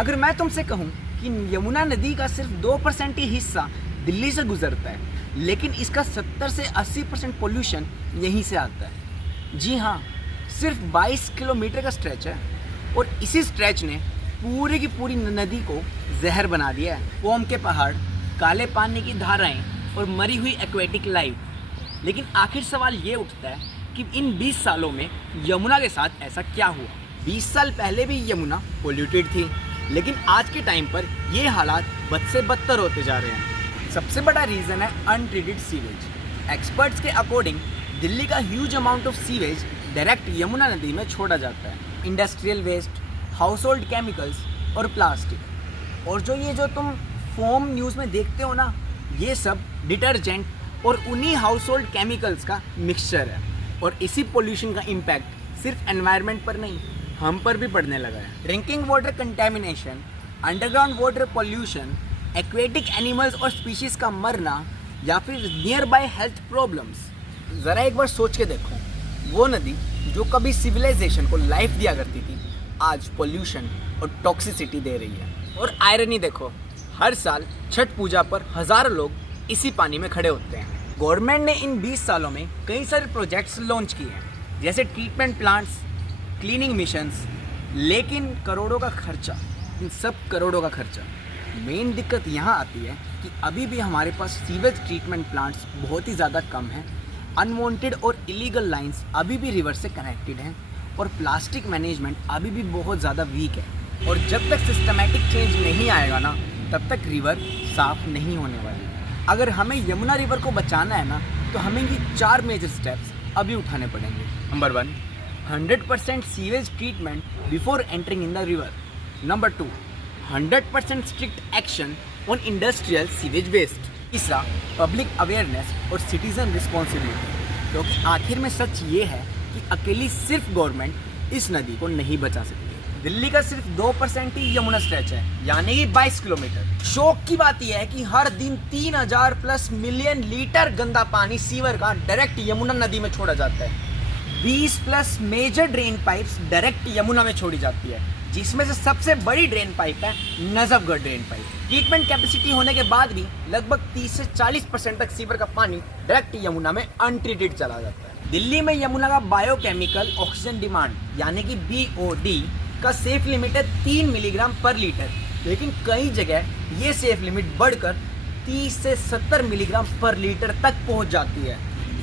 अगर मैं तुमसे कहूँ कि यमुना नदी का सिर्फ 2% ही हिस्सा दिल्ली से गुजरता है, लेकिन इसका 70 से 80% पोल्यूशन यहीं से आता है। जी हाँ, सिर्फ 22 किलोमीटर का स्ट्रेच है और इसी स्ट्रेच ने पूरी की पूरी नदी को जहर बना दिया है। फोम के पहाड़, काले पानी की धाराएं और मरी हुई एक्वेटिक लाइफ। लेकिन आखिर सवाल ये उठता है कि इन 20 सालों में यमुना के साथ ऐसा क्या हुआ। 20 साल पहले भी यमुना पोल्यूटेड थी, लेकिन आज के टाइम पर ये हालात बद से बदतर होते जा रहे हैं। सबसे बड़ा रीज़न है अनट्रीटेड सीवेज। एक्सपर्ट्स के अकॉर्डिंग दिल्ली का huge amount of sewage direct Yamuna नदी में छोड़ा जाता है। Industrial waste, household chemicals और प्लास्टिक। और जो तुम फोम न्यूज़ में देखते हो ना, ये सब डिटर्जेंट और उन्हीं हाउस होल्ड केमिकल्स का मिक्सचर है। और इसी पोल्यूशन का इम्पैक्ट सिर्फ एनवायरनमेंट पर नहीं, हम पर भी पड़ने लगा है। Drinking water contamination, underground water pollution, aquatic animals और स्पीशीज़ का मरना या फिर नियर बाय हेल्थ प्रॉब्लम्स। ज़रा एक बार सोच के देखो, वो नदी जो कभी सिविलाइजेशन को लाइफ दिया करती थी, आज पोल्यूशन और टॉक्सिसिटी दे रही है। और आयरनी देखो, हर साल छठ पूजा पर हज़ारों लोग इसी पानी में खड़े होते हैं। गवर्नमेंट ने इन 20 सालों में कई सारे प्रोजेक्ट्स लॉन्च किए हैं, जैसे ट्रीटमेंट प्लांट्स, क्लीनिंग मिशंस, लेकिन करोड़ों का खर्चा, इन सब करोड़ों का खर्चा। मेन दिक्कत यहाँ आती है कि अभी भी हमारे पास सीवेज ट्रीटमेंट प्लांट्स बहुत ही ज़्यादा कम हैं, अनवांटेड और इलीगल लाइंस अभी भी रिवर से कनेक्टेड हैं, और प्लास्टिक मैनेजमेंट अभी भी बहुत ज़्यादा वीक है। और जब तक सिस्टमैटिक चेंज नहीं आएगा ना, तब तक रिवर साफ नहीं होने वाली। अगर हमें यमुना रिवर को बचाना है ना, तो हमें ये 4 मेजर स्टेप्स अभी उठाने पड़ेंगे। Number 1, 100% sewage treatment before entering in the river. Number 2, 100% strict action on industrial sewage waste. तीसरा, पब्लिक अवेयरनेस और सिटीजन रिस्पॉन्सिबिलिटी। क्योंकि आखिर में सच ये है कि अकेली सिर्फ गवर्नमेंट इस नदी को नहीं बचा सकती। दिल्ली का सिर्फ 2% ही यमुना स्ट्रेच है, यानी कि 22 किलोमीटर। शौक की बात यह है कि हर दिन 3000+ मिलियन लीटर गंदा पानी सीवर का डायरेक्ट यमुना नदी में छोड़ा जाता है। 20+ major drain pipes direct Yamuna में छोड़ी जाती है, जिसमें से सबसे बड़ी ड्रेन पाइप है Najafgarh drain pipe. Treatment capacity होने के बाद भी लगभग 30 से 40% तक सीवर का पानी डायरेक्ट यमुना में अनट्रीटेड चला जाता है। दिल्ली में यमुना का बायोकेमिकल ऑक्सीजन डिमांड यानी कि BOD का सेफ लिमिट है 3 मिलीग्राम पर लीटर, लेकिन कई जगह ये सेफ लिमिट बढ़कर 30 से 70 मिलीग्राम पर लीटर तक पहुंच जाती है।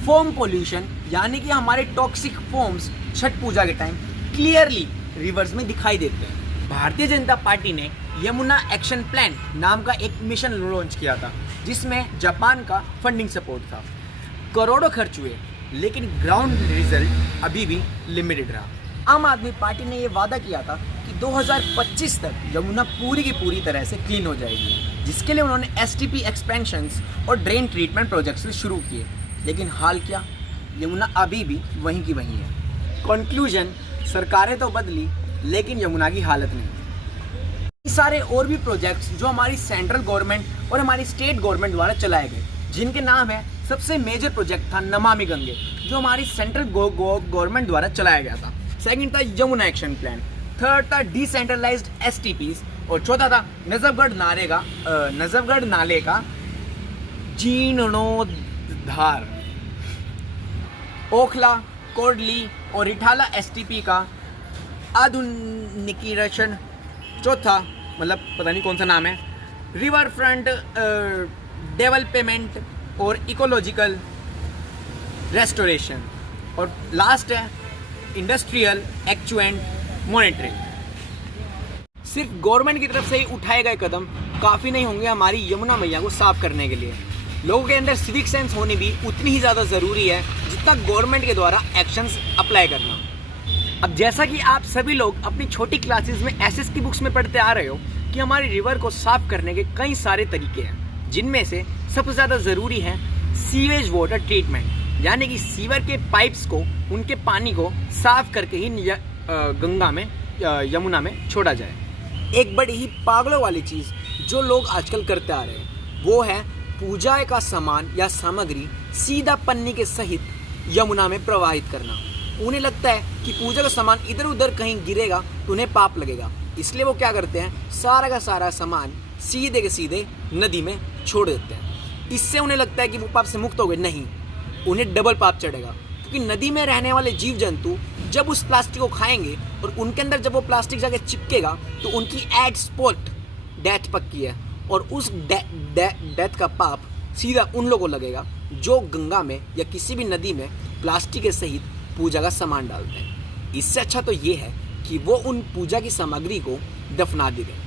फोम पोल्यूशन यानी कि हमारे टॉक्सिक फोम्स छठ पूजा के टाइम क्लियरली रिवर्स में दिखाई देते हैं। भारतीय जनता पार्टी ने यमुना एक्शन प्लान नाम का एक मिशन लॉन्च किया था, जिसमें जापान का फंडिंग सपोर्ट था। करोड़ों खर्च हुए, लेकिन ग्राउंड रिजल्ट अभी भी लिमिटेड रहा। आम आदमी पार्टी ने ये वादा किया था कि 2025 तक यमुना पूरी की पूरी तरह से क्लीन हो जाएगी, जिसके लिए उन्होंने STP एक्सपेंशंस और ड्रेन ट्रीटमेंट प्रोजेक्ट्स शुरू किए। लेकिन हाल क्या, यमुना अभी भी वहीं की वहीं है। कंक्लूजन, सरकारें तो बदली, लेकिन यमुना की हालत नहीं। सारे और भी प्रोजेक्ट्स जो हमारी सेंट्रल गवर्नमेंट और हमारी स्टेट गवर्नमेंट द्वारा चलाए गए, जिनके नाम है, सबसे मेजर प्रोजेक्ट था नमामि गंगे, जो हमारी सेंट्रल गवर्नमेंट द्वारा चलाया गया था। सेकंड था यमुना एक्शन प्लान, थर्ड था डिसेंट्रलाइज्ड STPs, और चौथा था नजफगढ़ नाले का जीर्णोद्धार। ओखला, कोडली और रिठाला STP का आधुनिकीकरण। चौथा, मतलब पता नहीं कौन सा नाम है, रिवर फ्रंट डेवलपमेंट और इकोलॉजिकल रेस्टोरेशन। और लास्ट है इंडस्ट्रियल एक्चुएंट मॉनिटरिंग। सिर्फ गवर्नमेंट की तरफ से ही उठाए गए कदम काफ़ी नहीं होंगे हमारी यमुना मैया को साफ करने के लिए। लोगों के अंदर सिविक सेंस होनी भी उतनी ही ज़्यादा ज़रूरी है जितना गवर्नमेंट के द्वारा एक्शंस अप्लाई करना। अब जैसा कि आप सभी लोग अपनी छोटी क्लासेस में SS की बुक्स में पढ़ते आ रहे हो कि हमारी रिवर को साफ करने के कई सारे तरीके हैं, जिनमें से सबसे ज़्यादा ज़रूरी है सीवेज वाटर ट्रीटमेंट, यानी कि सीवर के पाइप्स को, उनके पानी को साफ करके ही गंगा में, यमुना में छोड़ा जाए। एक बड़ी ही पागलों वाली चीज़ जो लोग आजकल करते आ रहे हैं, वो है पूजा का सामान या सामग्री सीधा पन्नी के सहित यमुना में प्रवाहित करना। उन्हें लगता है कि पूजा का सामान इधर उधर कहीं गिरेगा तो उन्हें पाप लगेगा, इसलिए वो क्या करते हैं, सारा का सारा सामान सीधे के सीधे नदी में छोड़ देते हैं। इससे उन्हें लगता है कि वो पाप से मुक्त हो गए, नहीं, उन्हें डबल पाप चढ़ेगा। क्योंकि नदी में रहने वाले जीव जंतु जब उस प्लास्टिक को खाएंगे और उनके अंदर जब वो प्लास्टिक जाके चिपकेगा तो उनकी एट स्पॉट डेथ पक्की है, और उस डेथ का पाप सीधा उन लोगों को लगेगा जो गंगा में या किसी भी नदी में प्लास्टिक के सहित पूजा का सामान डालते हैं। इससे अच्छा तो ये है कि वो उन पूजा की सामग्री को दफना दी गई।